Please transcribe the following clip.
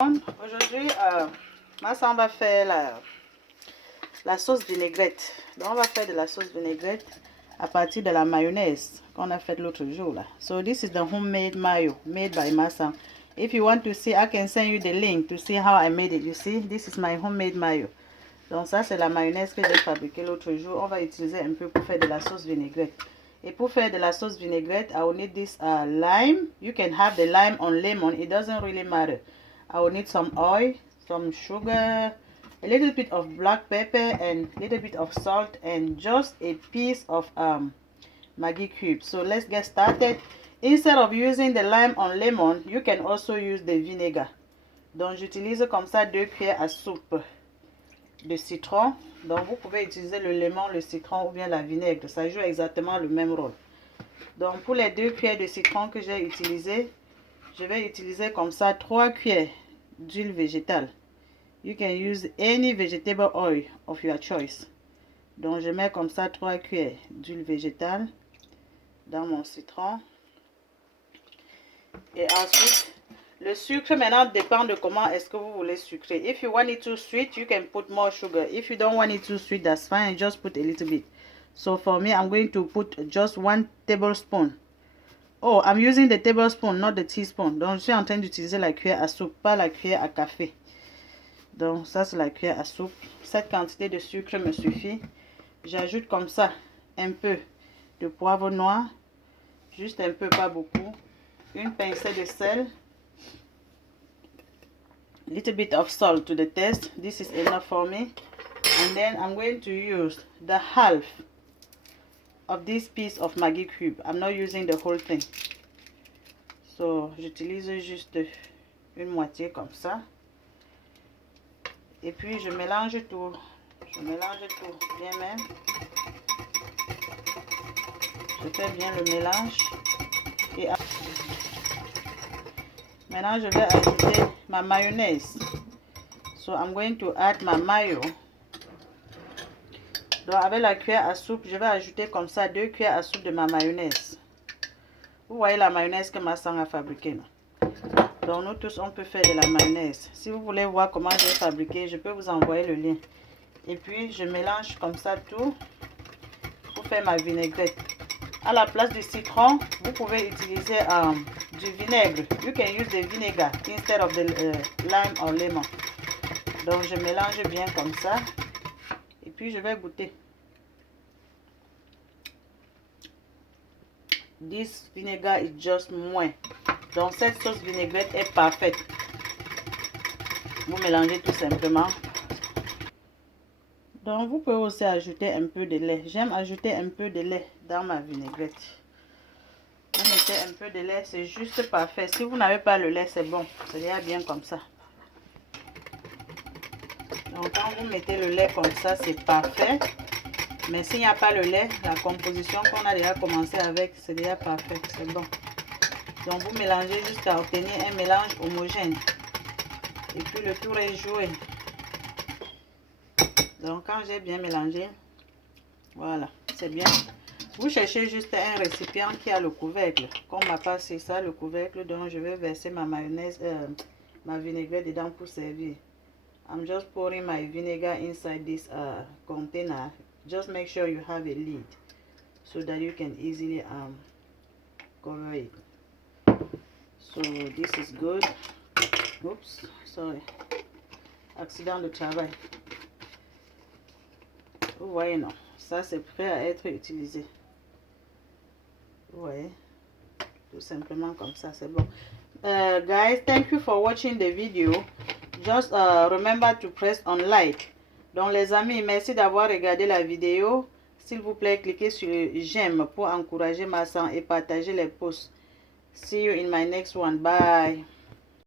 Aujourd'hui, on va faire la sauce vinaigrette. Donc, on va faire de la sauce vinaigrette à partir de la mayonnaise qu'on a faite l'autre jour là. So this is the homemade mayo made by Masan. If you want to see, I can send you the link to see how I made it. You see, this is my homemade mayo. Donc ça, c'est la mayonnaise que j'ai fabriquée l'autre jour. On va utiliser un peu pour faire de la sauce vinaigrette. Et pour faire de la sauce vinaigrette, I will need this lime. You can have the lime on lemon. It doesn't really matter. I will need some oil, some sugar, a little bit of black pepper, and a little bit of salt, and just a piece of Maggi cube. So let's get started. Instead of using the lime on lemon, you can also use the vinegar. Donc j'utilise comme ça 2 cuillères à soupe de citron. Donc vous pouvez utiliser le lemon, le citron ou bien la vinaigre. Ça joue exactement le même rôle. Donc pour les 2 cuillères de citron que j'ai utilisées, je vais utiliser comme ça 3 cuillères d'huile végétale. You can use any vegetable oil of your choice. Donc je mets comme ça 3 cuillères d'huile végétale dans mon citron. Et ensuite, le sucre maintenant dépend de comment est-ce que vous voulez sucrer. If you want it too sweet, you can put more sugar. If you don't want it too sweet, that's fine. Just put a little bit. So for me, I'm going to put just 1 tablespoon. Oh, I'm using the tablespoon, not the teaspoon. Donc, je suis en train d'utiliser la cuillère à soupe, pas la cuillère à café. Donc, ça, c'est la cuillère à soupe. Cette quantité de sucre me suffit. J'ajoute comme ça un peu de poivre noir. Juste un peu, pas beaucoup. Une pincée de sel. Little bit of salt to the taste. This is enough for me. And then I'm going to use the half of this piece of Maggi cube. I'm not using the whole thing. So, j'utilise juste une moitié comme ça. Et puis, je mélange tout. Je mélange tout bien même. Je fais bien le mélange. Et maintenant, je vais ajouter ma mayonnaise. So, I'm going to add my mayo. Donc, avec la cuillère à soupe, je vais ajouter comme ça 2 cuillères à soupe de ma mayonnaise. Vous voyez la mayonnaise que Masan a fabriquée. Donc, nous tous, on peut faire de la mayonnaise. Si vous voulez voir comment j'ai fabriqué, je peux vous envoyer le lien. Et puis, je mélange comme ça tout pour faire ma vinaigrette. À la place du citron, vous pouvez utiliser du vinaigre. You can use the vinegar instead of the lime or lemon. Donc, je mélange bien comme ça. Et puis, je vais goûter. This vinegar is just moins. Donc, cette sauce vinaigrette est parfaite. Vous mélangez tout simplement. Donc, vous pouvez aussi ajouter un peu de lait. J'aime ajouter un peu de lait dans ma vinaigrette. Vous mettez un peu de lait, c'est juste parfait. Si vous n'avez pas le lait, c'est bon. C'est déjà bien comme ça. Donc, quand vous mettez le lait comme ça, c'est parfait. Mais s'il n'y a pas le lait, la composition qu'on a déjà commencé avec, c'est déjà parfait. C'est bon. Donc, vous mélangez jusqu'à obtenir un mélange homogène. Et puis, le tour est joué. Donc, quand j'ai bien mélangé, voilà, c'est bien. Vous cherchez juste un récipient qui a le couvercle. Comme m'a pas c'est ça, le couvercle, donc je vais verser ma mayonnaise, ma vinaigrette dedans pour servir. I'm just pouring my vinegar inside this container. Just make sure you have a lid so that you can easily cover it. So this is good. Oops, sorry. Accident de travail. Vous voyez, non? Ça, c'est prêt à être utilisé. Vous voyez? Tout simplement comme ça, c'est bon. Guys, thank you for watching the video. Just remember to press on like. Donc, les amis, merci d'avoir regardé la vidéo. S'il vous plaît, cliquez sur le j'aime pour encourager Masan et partager les posts. See you in my next one. Bye.